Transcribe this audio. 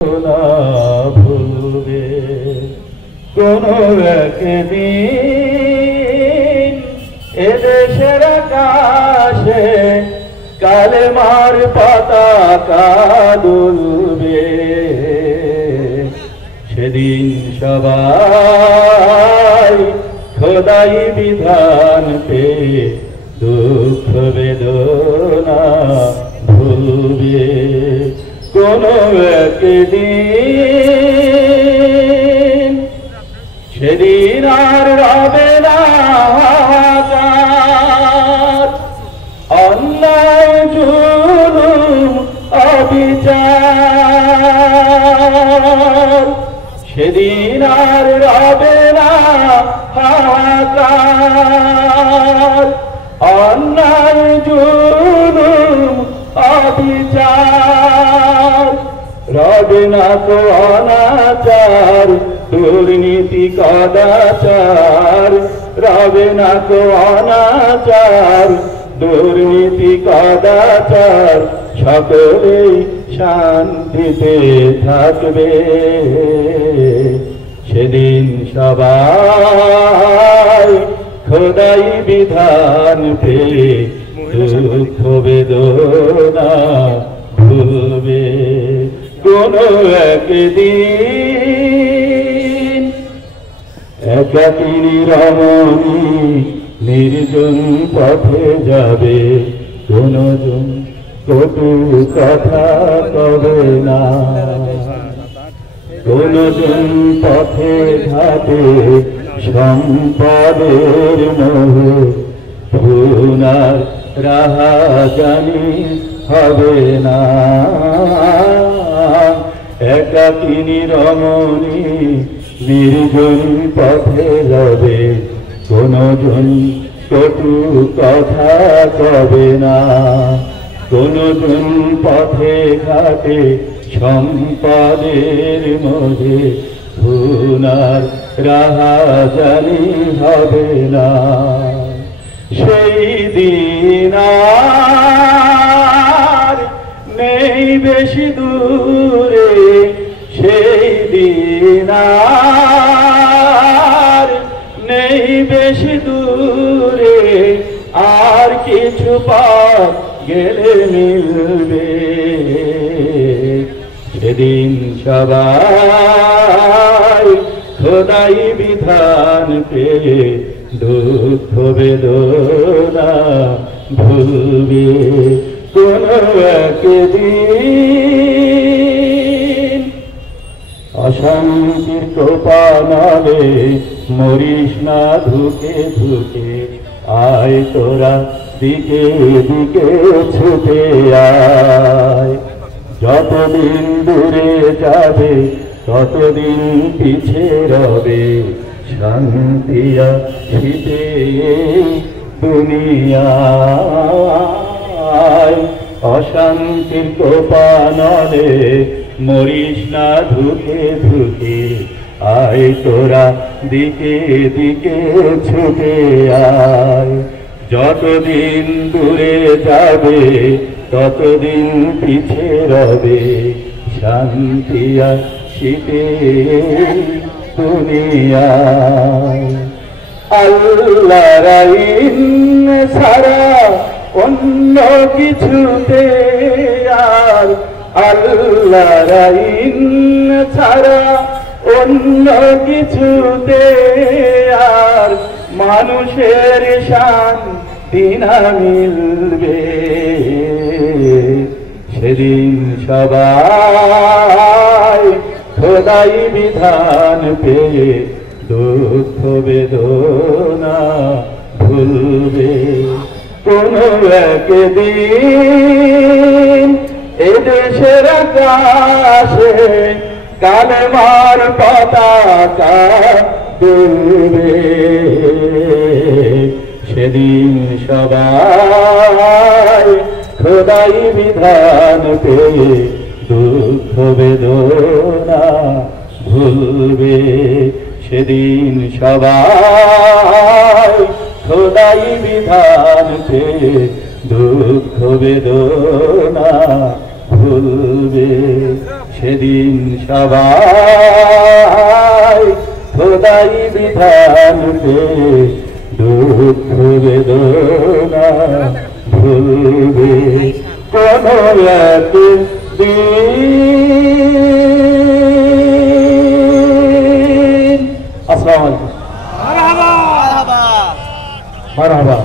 না ভুলবে কোনো একদিন এদেশের আকাশে কালেমার পতাকা দুলবে। সেদিন সবাই খোদাই বিধান পেয়ে দুঃখ বেদনা ভুলবে কোনো একদিন। সেদিন আর রবে না হাহাকার, অন্যায় জুলুম অবিচার। সেদিন আর রবে না হাহাকার, অন্যায় জুলুম অবিচার। রবে না তো অনাচার, দুর্নীতি কদাচার। রবে না তো অনাচার, দুর্নীতি কদাচার। সকলেই শান্তিতে থাকবে। সেদিন সবাই খোদাই বিধান পেয়ে দুঃখ বেদনা ভুলবে কোনো একদিন। একাকিনী রমণী নির্জন পথে যাবে, কোনজন কটু কথা কবে না। কোনজন পথে ঘাটে সম্পদের মোহে ভুনার রাহাজানি হবে না। একাকিনী রমণী নির্জন পথে যাবে, কোনজন কটু কথা কবে না। কোনজন পথে ঘাটে সম্পদের মোহে ভুনার রাহাজানি হবে না। সেই দিন আর নেই বেশি দূরে, সেই দিন আর নেই বেশি দূরে। আর কিছু পথ গেলে মিলবে। সেদিন সবাই খোদাই বিধান পেয়ে দুঃখ বেদনা ভুলবে কোনো একদিন। অশান্তির কোপানলে মরিস না ধুকে ধুকে, আয় তোরা দিকে দিকে ছুটে আয়। যতদিন দূরে যাবে ততদিন পিছে রবে শান্তিয়া শীতে দুনিয়ায়। অশান্তির কোপানলে মরিস না ধুকে ধুকে, আয় তোরা দিকে দিকে ছুটে আয়। যতদিন দূরে যাবে ততদিন পিছে রবে শান্তিয়া শীতে দুনিয়ায়। আল্লাহর আইন ছাড়া অন্য কিছুতে আর, আল্লাহর আইন ছাড়া অন্য কিছুতে আর মানুষের শান্তি না মিলবে। সেদিন সবাই খোদাই বিধান পেয়ে দুঃখ বেদনা ভুলবে কোনো একদিন। এদেশের আকাশে কালেমার পতাকা দুলবে। সেদিন সবাই খোদাই বিধান পেয়ে দুঃখ বেদনা ভুলবে। সেদিন সবাই খোদাই বিধান পেয়ে দুঃখ বেদনা ভুলবে। সেদিন সবাই খোদাই বিধানকে দুঃখ বেদনা ভুলবে কোন একদিন। আসসালামু আলাইকুম। মারহাবা।